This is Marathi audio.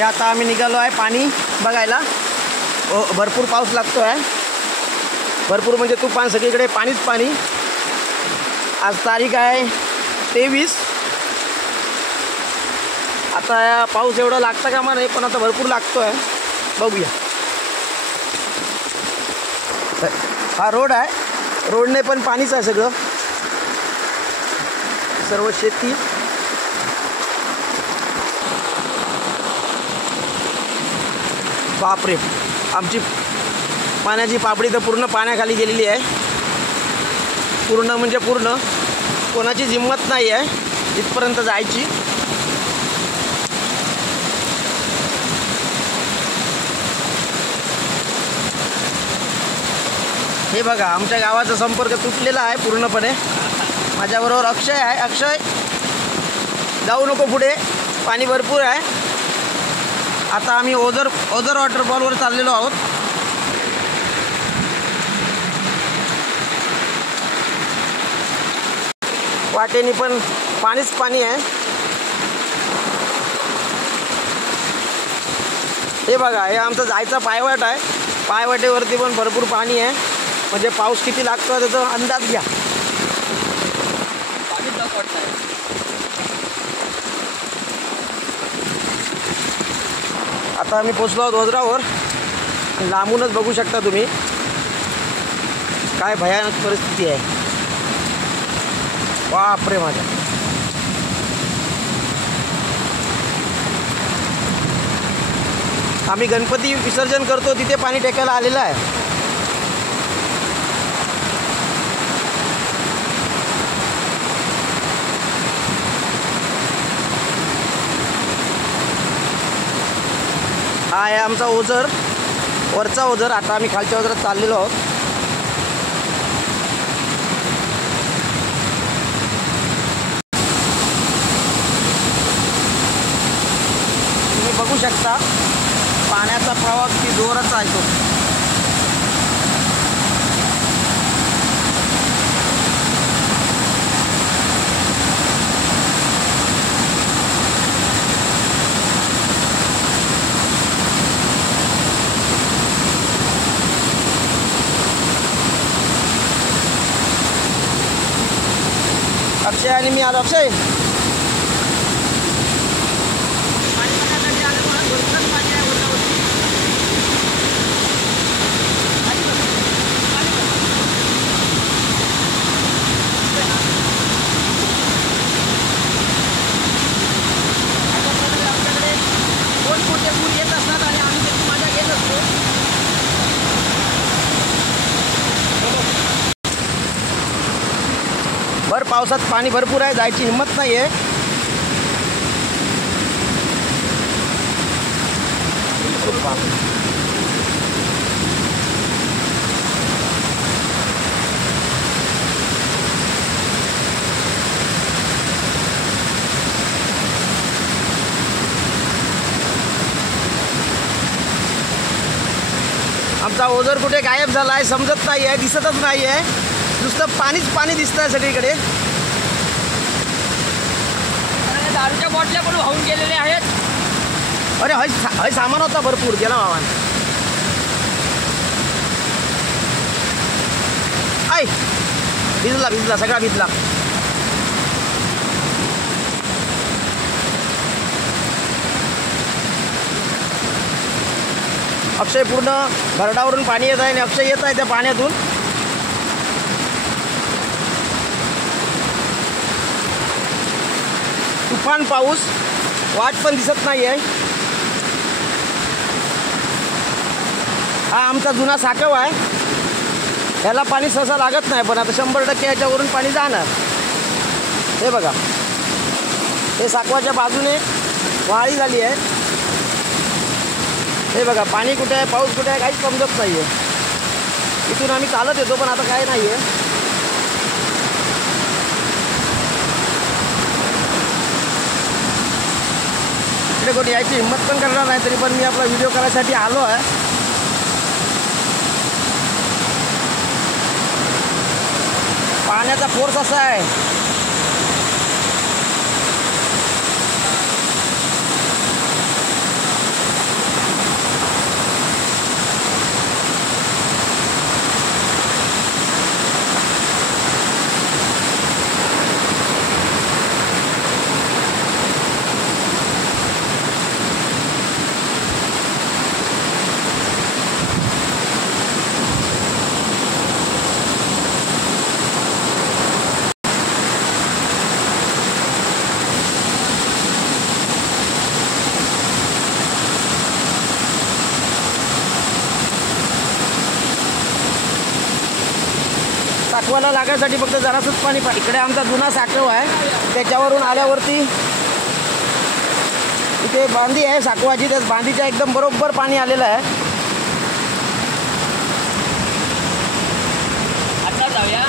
हे आता आम्ही निघालो आहे पाणी बघायला. भरपूर पाऊस लागतो आहे, भरपूर म्हणजे तुफान, सगळीकडे पाणीच पाणी. आज तारीख आहे 23. आता पाऊस एवढा लागता कामा नाही, पण आता भरपूर लागतो आहे. बघूया. हा रोड आहे, रोडने पण पाणीच आहे सगळं, सर्व शेती. बापरे, आमची पाण्याची पापडी तर पूर्ण पाण्याखाली गेलेली आहे. पूर्ण म्हणजे पूर्ण, कोणाची हिंमत नाही आहे इथपर्यंत जायची. हे बघा, आमच्या गावाचा संपर्क तुटलेला आहे पूर्णपणे. माझ्याबरोबर अक्षय आहे. अक्षय, जाऊ नको पुढे, पाणी भरपूर आहे. आता आम्ही ओझर वॉटरफॉलवर चाललेलो आहोत. वाटेनी पण पाणीच पाणी आहे. हे बघा, हे आमचा जायचा पायवाट आहे. पायवाटेवरती पण भरपूर पाणी आहे. म्हणजे पाऊस किती लागतो त्याचा अंदाज घ्या. आता आम्ही पोचलो आहोत ओझरावर. लांबूनच बघू शकता तुम्ही काय भयानक परिस्थिती आहे. बापरे माझ्या. आम्ही गणपती विसर्जन करतो तिथे पाणी टेकायला आलेलं आहे. हा आहे आमचा ओझर, वरचा ओझर. आता आम्ही खालच्या ओझरात चाललेलो आहोत. तुम्ही बघू शकता पाण्याचा प्रवाह किती जोराचा आहे तो. अक्षय आणि मी आलो. अक्षय, भर पावसात पाणी भरपूर आहे, जायची हिंमत नाही आहे. आमचा ओझर कुठे गायब झाला आहे समजत नाही आहे, दिसतच नाही आहे. नुसतं पाणीच पाणी दिसतं आहे सगळीकडे. दारूच्या बॉटल्या पण वाहून गेलेल्या आहेत. अरे हय सामान होता भरपूर, गेला मामान. आय भिजला सगळा भिजला. अक्षय पूर्ण भरडावरून पाणी येत आहे आणि अक्षय येत आहे त्या पाण्यातून. तुफान पाऊस, वाट पण दिसत नाही आहे. हा आमचा जुना साकव आहे, याला पाणी सहसा लागत नाही, पण आता 100% याच्यावरून पाणी जाणार. हे बघा, हे साकवाच्या बाजूने वाळी झाली आहे. हे बघा, पाणी कुठे आहे, पाऊस कुठे आहे, काहीच समजत नाही आहे. इथून आम्ही चालत येतो, पण आता काय नाही आहे. इकडे कोणी यायची हिंमत पण करणार नाही, तरी पण मी आपला व्हिडिओ करायसाठी आलो आहे. पाण्याचा फोर्स असा आहे, साकवाला लागायसाठी फक्त जरासंच पाणी इकडे आमचा जुना साकव आहे. त्याच्यावरून आल्यावरती इथे बांधी आहे साकवाची. त्याच बांधीच्या एकदम बरोबर पाणी आलेलं आहे. आता जाऊया.